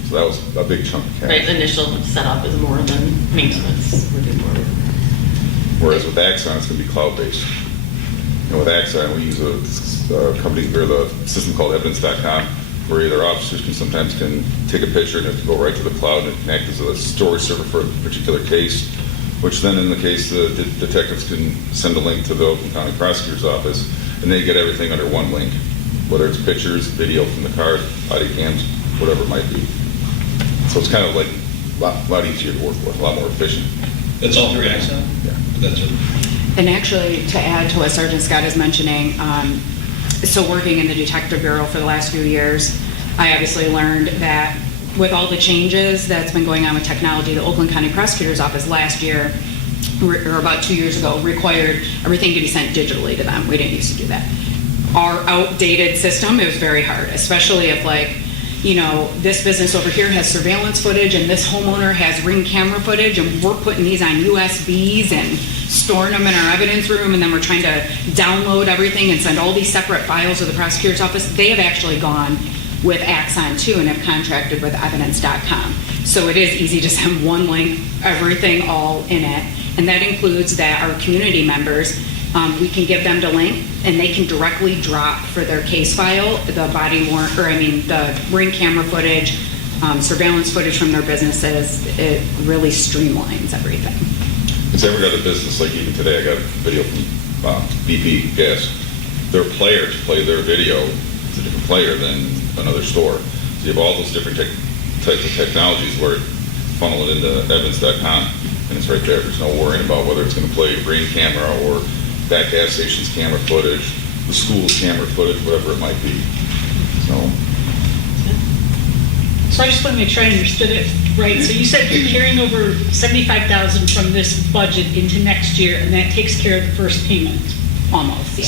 So that was a big chunk of cash. Right, the initial setup is more than maintenance. Would be more. Whereas with Axon, it's going to be cloud-based. With Axon, we use a company, or the system called evidence.com, where either officers can sometimes take a picture and have to go right to the cloud and connect as a storage server for a particular case, which then in the case, the detectives can send a link to the Oakland County Prosecutor's Office, and they get everything under one link, whether it's pictures, video from the car, body cams, whatever it might be. So it's kind of like a lot easier to work with, a lot more efficient. That's all through Axon? Yeah. That's it. And actually, to add to what Sergeant Scott is mentioning, so working in the Detective Bureau for the last few years, I obviously learned that with all the changes that's been going on with technology, the Oakland County Prosecutor's Office last year, or about 2 years ago, required everything to be sent digitally to them. We didn't used to do that. Our outdated system, it was very hard, especially if, like, this business over here has surveillance footage and this homeowner has Ring camera footage, and we're putting these on USBs and storing them in our evidence room, and then we're trying to download everything and send all these separate files to the prosecutor's office. They have actually gone with Axon too and have contracted with evidence.com. So it is easy to send one link, everything all in it. And that includes that our community members, we can give them the link and they can directly drop for their case file the the Ring camera footage, surveillance footage from their businesses. It really streamlines everything. If I ever got a business, like even today, I got a video from BP Gas. Their player to play their video is a different player than another store. So you have all those different types of technologies where it funnel it into evidence.com, and it's right there. There's no worrying about whether it's going to play Ring camera or that gas station's camera footage, the school's camera footage, whatever it might be. So I just want to make sure I understood it right. So you said you're carrying over $75,000 from this budget into next year, and that takes care of the first payment. Almost, yeah.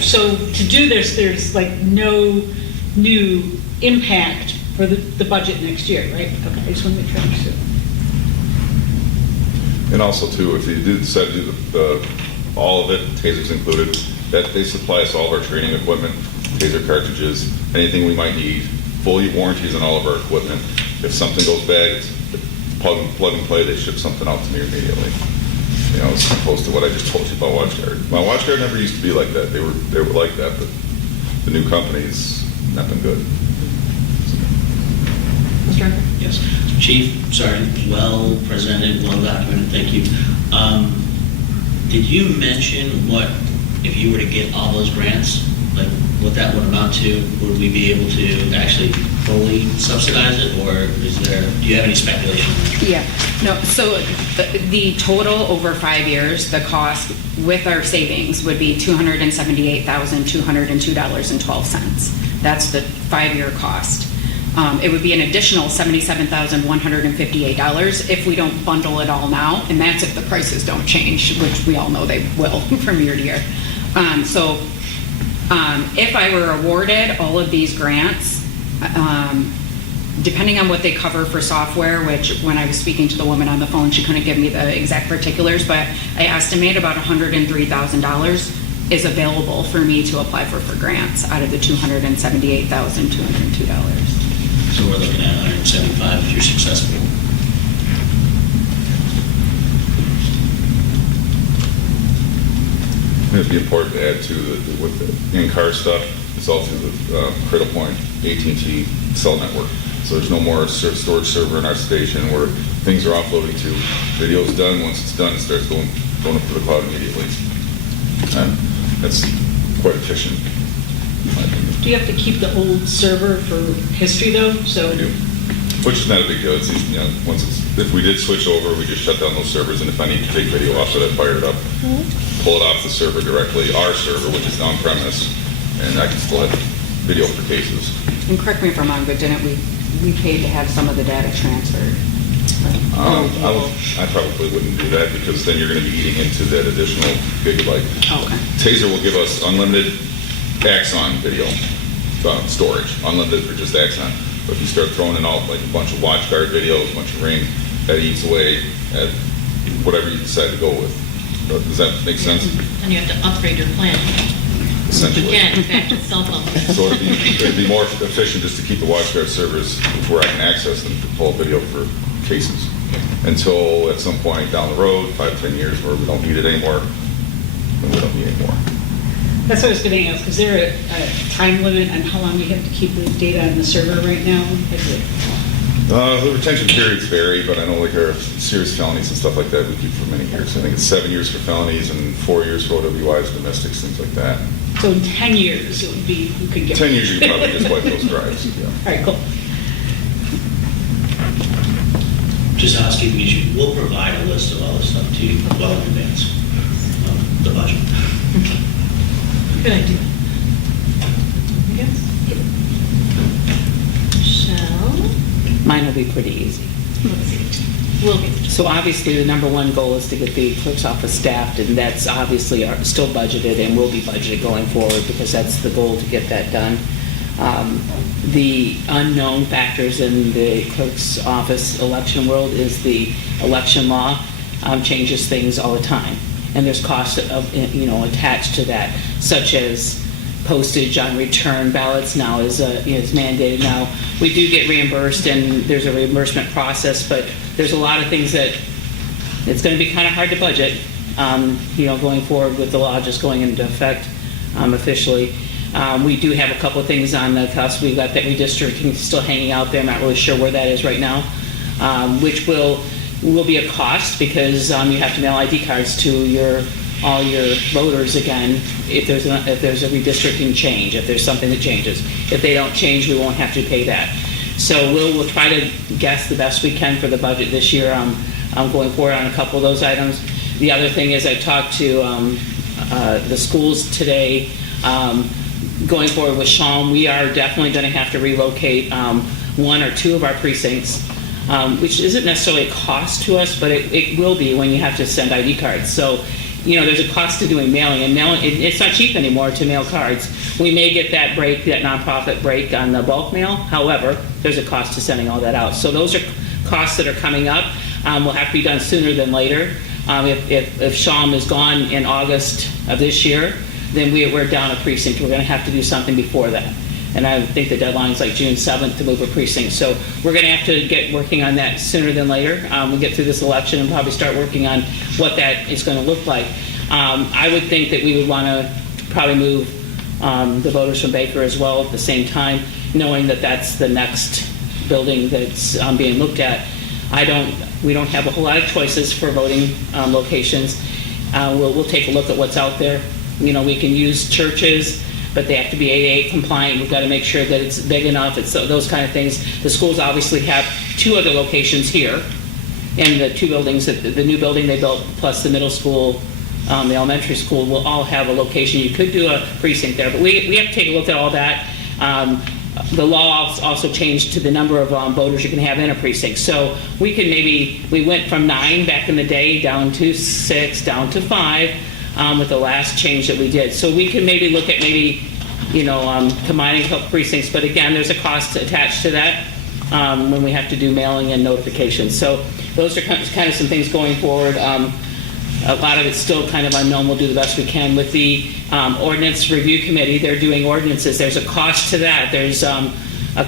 So to do this, there's like no new impact for the budget next year, right? Okay, I just want to make sure I understood. And also too, if you do decide to do all of it, tasers included, that they supply us all of our training equipment, taser cartridges, anything we might need, fully warranties on all of our equipment. If something goes bad, it's plug and play, they ship something out to me immediately. As opposed to what I just told you about WatchGuard. My WatchGuard never used to be like that. They were like that, but the new company's not been good. Mr. Arthur? Yes. Chief, Sergeant, well presented, well documented, thank you. Did you mention what, if you were to get all those grants, like what that would amount to? Would we be able to actually fully subsidize it, or do you have any speculation? Yeah, no, so the total over 5 years, the cost with our savings would be $278,202.12. That's the 5-year cost. It would be an additional $77,158 if we don't bundle it all now, and that's if the prices don't change, which we all know they will from year to year. If I were awarded all of these grants, depending on what they cover for software, which when I was speaking to the woman on the phone, she couldn't give me the exact particulars, but I estimate about $103,000 is available for me to apply for grants out of the $278,202. So we're looking at 175 if you're successful. It'd be important to add to with the in-car stuff, it's all through the Cradle Point AT&T cell network. So there's no more storage server in our station where things are offloading to. Video's done, once it's done, it starts going up to the cloud immediately. And that's quite efficient, in my opinion. Do you have to keep the old server for history though? So We do. Which is not a big deal. It's, if we did switch over, we just shut down those servers, and if I need to take video off it, I fire it up, pull it off the server directly, our server, which is on premise, and I can still have video for cases. And correct me if I'm wrong, but didn't we paid to have some of the data transferred? I probably wouldn't do that because then you're going to be eating into that additional gigabyte. Okay. Taser will give us unlimited Axon video storage, unlimited for just Axon. But if you start throwing in all like a bunch of WatchGuard videos, a bunch of Ring, that eats away at whatever you decide to go with. Does that make sense? And you have to upgrade your plan. Essentially. Again, back to cell phone. So it'd be more efficient just to keep the WatchGuard servers where I can access them to pull video for cases. Until at some point down the road, 5-10 years, where we don't need it anymore, then we don't need it anymore. that's what I was going to ask. Is there a time limit on how long you have to keep the data on the server right now? Is it? The retention periods vary, but I know like our serious felonies and stuff like that we keep for many years. I think it's 7 years for felonies and 4 years for OWIs, domestics, things like that. So in 10 years, it would be, you could get... 10 years, you could probably just wipe those drives. Yeah. All right, cool. Just housekeeping issue, we'll provide a list of all this stuff to you well in advance of the budget. Good idea. I guess. Shall, Mine will be pretty easy. we'll get So obviously, the number one goal is to get the clerk's office staffed, and that's obviously still budgeted and will be budgeted going forward because that's the goal to get that done. The unknown factors in the clerk's office election world is the election law changes things all the time, and there's costs attached to that, such as postage on return ballots now is mandated now. We do get reimbursed, and there's a reimbursement process, but there's a lot of things that it's going to be kind of hard to budget, going forward with the law just going into effect officially. We do have a couple of things on the cusp. We've got that redistricting still hanging out there. I'm not really sure where that is right now, which will be a cost because you have to mail ID cards to all your voters again if there's a redistricting change, if there's something that changes. If they don't change, we won't have to pay that. So we'll try to guess the best we can for the budget this year. I'm going forward on a couple of those items. The other thing is I talked to the schools today. Going forward with Shalom, we are definitely going to have to relocate one or two of our precincts, which isn't necessarily a cost to us, but it will be when you have to send ID cards. So, there's a cost to doing mailing, and it's not cheap anymore to mail cards. We may get that nonprofit break on the bulk mail. However, there's a cost to sending all that out. So those are costs that are coming up. Will have to be done sooner than later. If Shalom is gone in August of this year, then we're down a precinct. We're going to have to do something before that. And I think the deadline is like June 7th to move a precinct. So we're going to have to get working on that sooner than later. We'll get through this election and probably start working on what that is going to look like. I would think that we would want to probably move the voters from Baker as well at the same time, knowing that that's the next building that's being looked at. We don't have a whole lot of choices for voting locations. We'll take a look at what's out there. We can use churches, but they have to be ADA compliant. We've got to make sure that it's big enough. It's those kind of things. The schools obviously have two other locations here, and the two buildings, the new building they built, plus the middle school, the elementary school, will all have a location. You could do a precinct there, but we have to take a look at all that. the law also changed to the number of voters you can have in a precinct. So we went from 9 back in the day down to 6, down to 5 with the last change that we did. So we can maybe look at combining a couple precincts, but again, there's a cost attached to that when we have to do mailing and notifications. So those are kind of some things going forward. A lot of it's still kind of unknown. We'll do the best we can. With the ordinance review committee, they're doing ordinances. There's a cost to that. There's a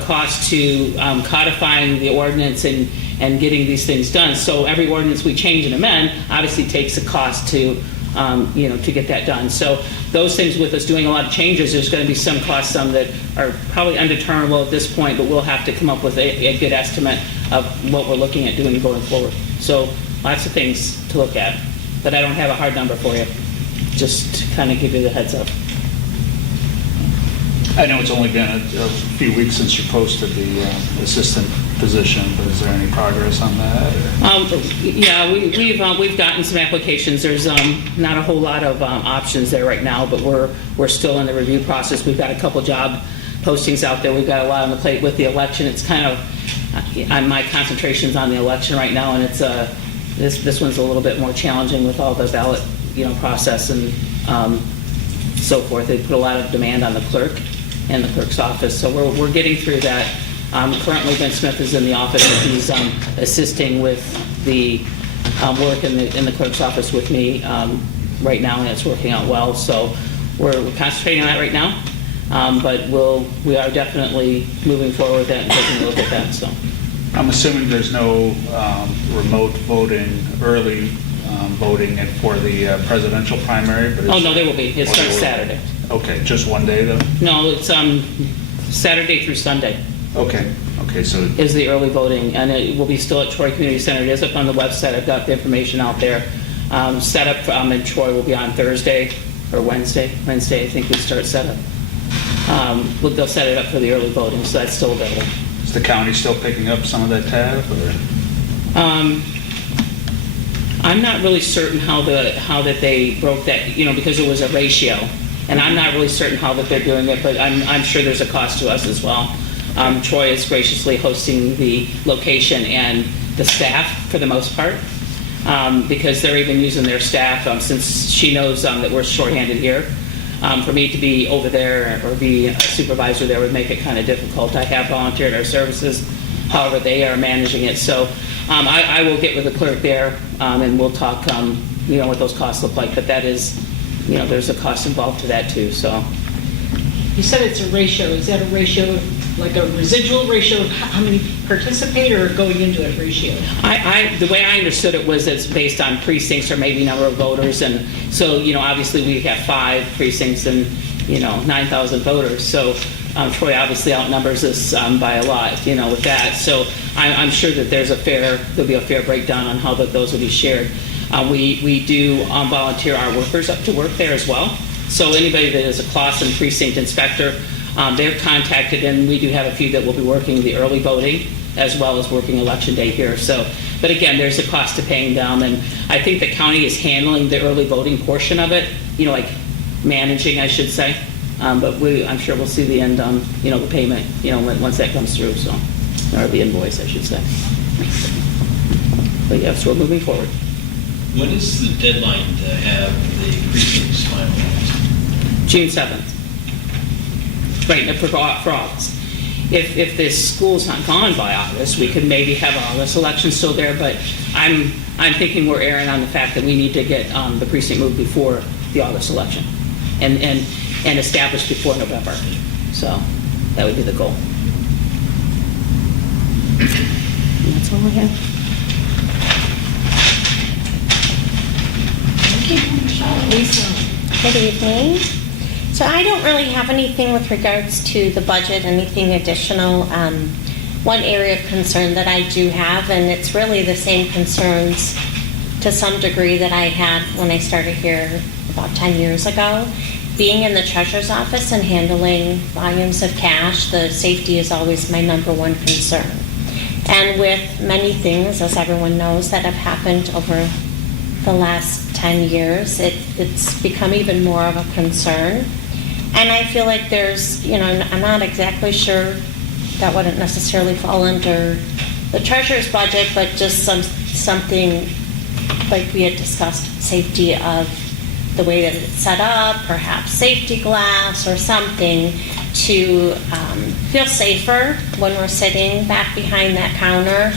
cost to codifying the ordinance and getting these things done. So every ordinance we change and amend obviously takes a cost to get that done. So those things, with us doing a lot of changes, there's going to be some costs, some that are probably undeterminable at this point, but we'll have to come up with a good estimate of what we're looking at doing going forward. So lots of things to look at, but I don't have a hard number for you, just to kind of give you the heads up. I know it's only been a few weeks since you posted the assistant position, but is there any progress on that? Yeah, we've gotten some applications. There's not a whole lot of options there right now, but we're still in the review process. We've got a couple job postings out there. We've got a lot on the plate with the election. It's kind of my concentration's on the election right now, and it's this one's a little bit more challenging with all the ballot process and so forth. They put a lot of demand on the clerk and the clerk's office, so we're getting through that. Currently, Ben Smith is in the office, and he's assisting with the work in the clerk's office with me right now, and it's working out well. So we're concentrating on that right now, but we are definitely moving forward with that and taking a look at that. So I'm assuming there's no remote voting, early voting for the presidential primary. But no, there will be. It starts Saturday. Okay, just one day though? No, it's Saturday through Sunday. Okay, so is the early voting, and it will be still at Troy Community Center. It is up on the website. I've got the information out there. Setup in Troy will be on Thursday or Wednesday. Wednesday, I think, we start setup. They'll set it up for the early voting, so that's still available. Is the county still picking up some of that tab? Or? I'm not really certain how that they broke that, because it was a ratio, and I'm not really certain how that they're doing it, but I'm sure there's a cost to us as well. Troy is graciously hosting the location and the staff for the most part, because they're even using their staff, since she knows that we're shorthanded here. For me to be over there or be a supervisor there would make it kind of difficult. I have volunteered our services, however they are managing it. So I will get with the clerk there and we'll talk, what those costs look like. But that is, there's a cost involved to that too. So you said it's a ratio. Is that a ratio, like a residual ratio of how many participate, or going into a ratio? The way I understood it was it's based on precincts or maybe number of voters, and so obviously we have 5 precincts and 9,000 voters. So Troy obviously outnumbers us by a lot, with that. So I'm sure that there'll be a fair breakdown on how those will be shared. We do volunteer our workers up to work there as well. So anybody that is a Clausen precinct inspector, they're contacted, and we do have a few that will be working the early voting as well as working election day here. So, but again, there's a cost to paying them, and I think the county is handling the early voting portion of it, like managing, I should say. But I'm sure we'll see the end on, the payment, once that comes through. So, or the invoice, I should say. But yes, we're moving forward. When is the deadline to have the precincts finalized? June 7th. Right, for August. If this school's not gone by August, we could maybe have August election still there, but I'm thinking we're erring on the fact that we need to get the precinct moved before the August election and established before November. So that would be the goal. And that's all I have. Good evening. So I don't really have anything with regards to the budget, anything additional. One area of concern that I do have, and it's really the same concerns to some degree that I had when I started here about 10 years ago. Being in the treasurer's office and handling volumes of cash, the safety is always my number one concern. And with many things, as everyone knows, that have happened over the last 10 years, it's become even more of a concern. And I feel like there's, I'm not exactly sure, that wouldn't necessarily fall under the treasurer's budget, but just something like we had discussed, safety of the way that it's set up, perhaps safety glass or something to feel safer when we're sitting back behind that counter.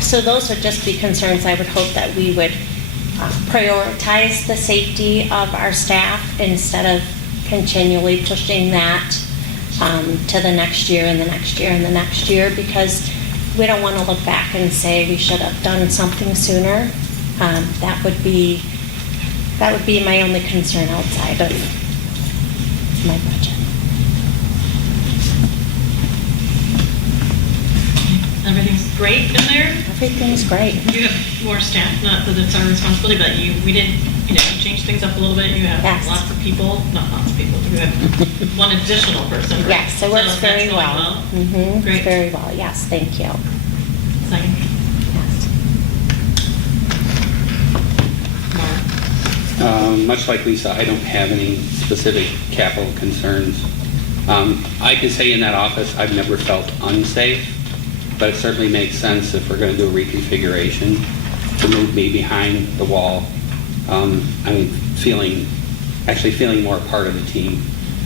So those would just be concerns. I would hope that we would prioritize the safety of our staff instead of continually pushing that to the next year and the next year and the next year, because we don't want to look back and say we should have done something sooner. That would be my only concern outside of my budget. Everything's great in there? Everything's great. You have more staff, not that it's our responsibility, but we did, you change things up a little bit. You have Yes. lots of people, not lots of people, you have one additional person. right? Yes, it works So very that's going well. Mm-hmm. Great. Very well, yes, thank you. Second. Much like Lisa, I don't have any specific capital concerns. I can say in that office, I've never felt unsafe, but it certainly makes sense if we're going to do a reconfiguration to move me behind the wall. Feeling more part of the team.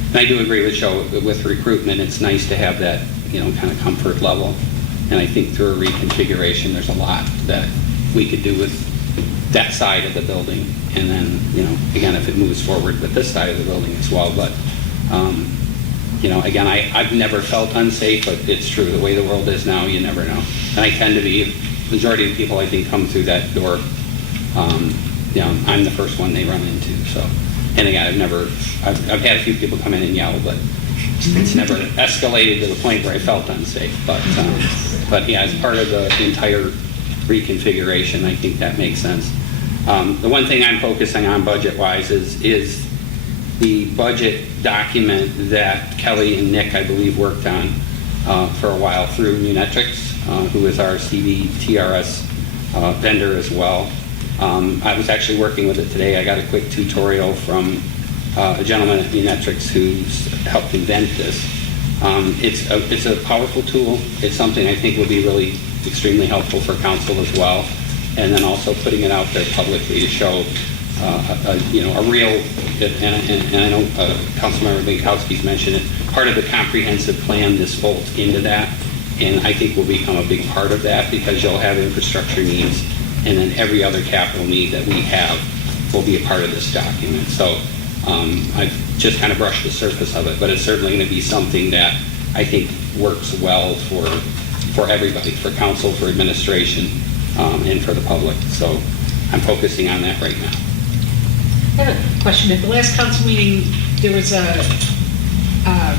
And I do agree with Joe, with recruitment, it's nice to have that, kind of comfort level. And I think through a reconfiguration, there's a lot that we could do with that side of the building. And then, again, if it moves forward with this side of the building as well. But, again, I've never felt unsafe, but it's true. The way the world is now, you never know. And I tend to be, majority of people I think come through that door, I'm the first one they run into. So, and again, I've had a few people come in and yell, but it's never escalated to the point where I felt unsafe. But yeah, as part of the entire reconfiguration, I think that makes sense. The one thing I'm focusing on budget-wise is the budget document that Kelly and Nick, I believe, worked on for a while through Munetrix, who is our CVTRS vendor as well. I was actually working with it today. I got a quick tutorial from a gentleman at Munetrix who's helped invent this. It's a powerful tool. It's something I think will be really extremely helpful for council as well. And then also putting it out there publicly to show a real, and I know Councilmember Binkowski's mentioned it, part of the comprehensive plan, this folds into that. And I think will become a big part of that because you'll have infrastructure needs, and then every other capital need that we have will be a part of this document. So I've just kind of brushed the surface of it, but it's certainly going to be something that I think works well for everybody, for council, for administration, and for the public. So I'm focusing on that right now. I have a question. At the last council meeting, there was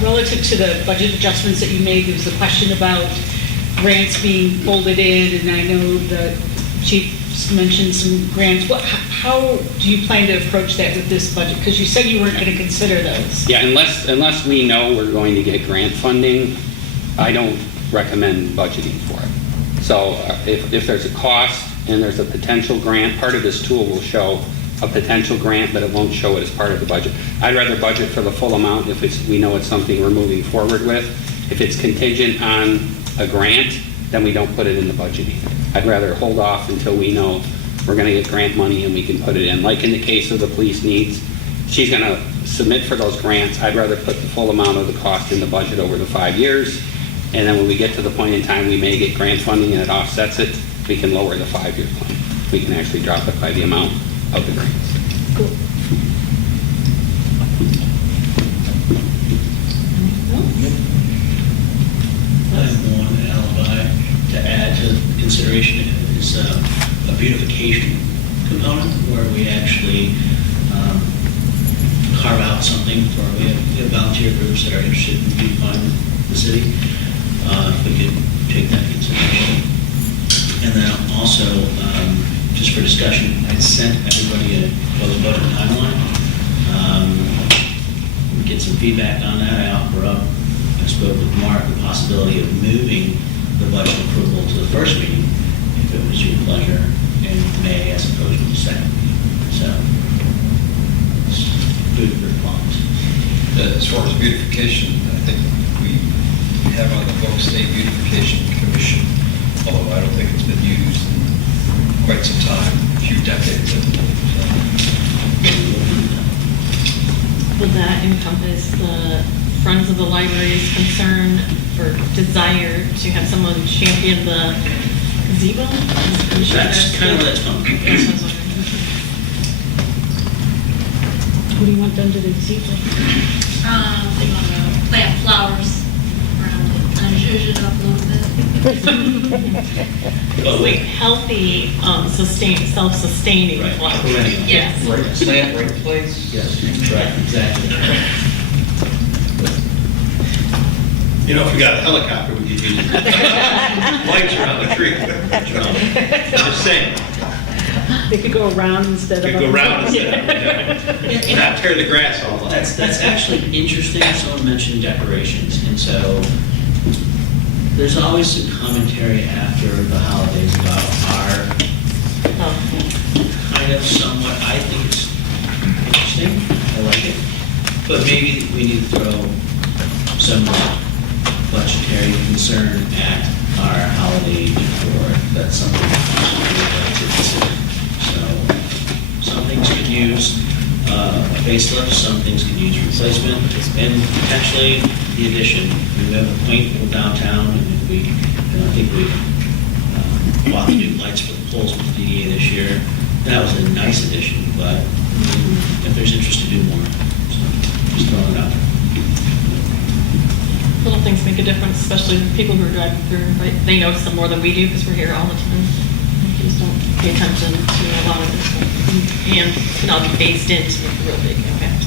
relative to the budget adjustments that you made, there was a question about grants being folded in, and I know the chief mentioned some grants. How do you plan to approach that with this budget? Because you said you weren't going to consider those. Yeah, unless we know we're going to get grant funding, I don't recommend budgeting for it. So if there's a cost and there's a potential grant, part of this tool will show a potential grant, but it won't show it as part of the budget. I'd rather budget for the full amount if we know it's something we're moving forward with. If it's contingent on a grant, then we don't put it in the budget either. I'd rather hold off until we know we're going to get grant money and we can put it in. Like in the case of the police needs, she's going to submit for those grants. I'd rather put the full amount of the cost in the budget over the 5 years, and then when we get to the point in time we may get grant funding and it offsets it, we can lower the 5-year plan. We can actually drop it by the amount of the grants. Cool. I have one alibi to add to consideration is a beautification component where we actually carve out something for, we have volunteer groups that are interested in beautifying the city. If we could take that into consideration. And then also, just for discussion, I sent everybody a budget timeline. Get some feedback on that. I offer up, I spoke with Mark, the possibility of moving the budget approval to the first meeting, if it was your pleasure, in May as opposed to the second meeting. So, food for thought. As far as beautification, I think we have on the books State Beautification Commission, although I don't think it's been used in quite some time, a few decades. Will that encompass the Friends of the Library's concern or desire to have someone champion the gazebo? That's kind of what it's called. That's what I was wondering. What do you want done to the gazebo? They want to plant flowers around it, and zhuzh it up a little bit. But wait, Healthy, self-sustaining Right. flowers. Perennial. Yes. Right plant, right place? yes, right, exactly. You know, if we got a helicopter, we could use lights around the tree. Just saying, They could go around instead we of. could go around instead of, not tear the grass all the That's actually interesting. Someone mentioned decorations, and so there's always some commentary after the holidays about our kind of somewhat, I think it's interesting, I like it, but maybe we need to throw some budgetary concern at our holiday decor. That's something we'd like to consider. So some things could use a facelift, some things could use replacement, and potentially the addition. We have a quaint little downtown, and I think we bought the new lights for the poles with the DDA this year. That was a nice addition, but if there's interest to do more, so just throwing it out there. Little things make a difference, especially people who are driving through, right? They notice them more than we do because we're here all the time. We just don't pay attention to a lot of this stuff. And can all be phased in to make a real big impact.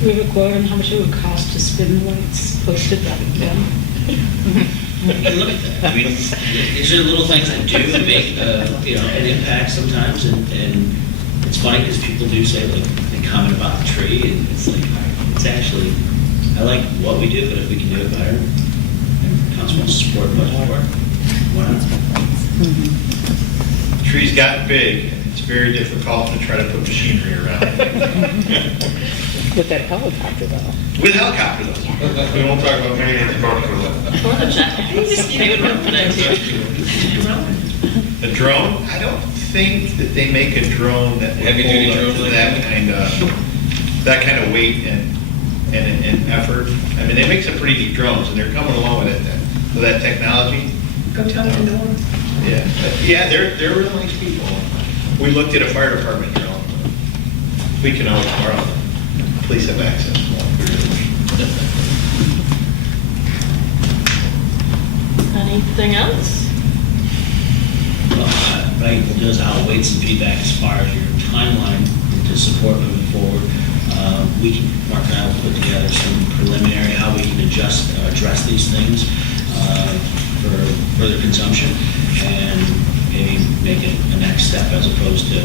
We have a quote on how much it would cost to spin the lights posted by them. And look at that. I mean, these are little things that do make, an impact sometimes, and it's funny because people do say, like, they comment about the tree, and it's like, it's actually, I like what we do, but if we can do it better, and council wants to support much more, why not? The tree's gotten big, and it's very difficult to try to put machinery around it. With that helicopter though. With helicopter though. We won't talk about maybe it's about Or the jet. They would work for that too. a drone. I don't think that they make a drone that would Heavy-duty hold up drone to like that kind of weight and effort. I mean, they make some pretty neat drones, and they're coming along with it with that technology. Go tell them to know. Yeah, they're really nice people. We looked at a fire department drone. We can always borrow them. Police have access to one. Anything else? Well, what I will do is I'll await some feedback as far as your timeline to support moving forward. Mark and I will put together some preliminary, how we can address these things for further consumption, and maybe make it a next step as opposed to,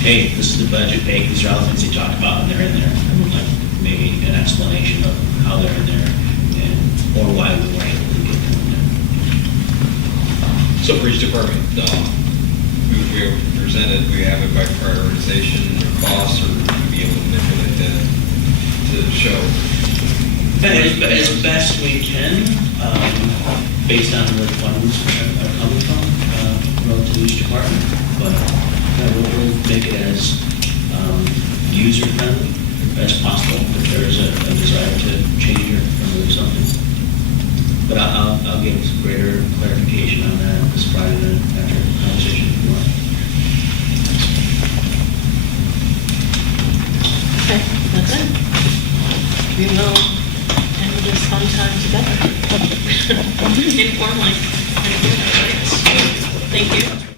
hey, this is the budget, hey, these are all the things they talked about, and they're in there. Like maybe an explanation of how they're in there, or why we weren't able to get them in there. So for each department, we presented, we have it by prioritization or cost, or we be able to manipulate that to show. As best we can, based on where the funds are coming from, relative to each department. But we'll make it as user-friendly as possible if there is a desire to change or remove something. But I'll give greater clarification on that this Friday then after the conversation if you want. Okay, that's it. We will end this fun time together. Informally. Thank you.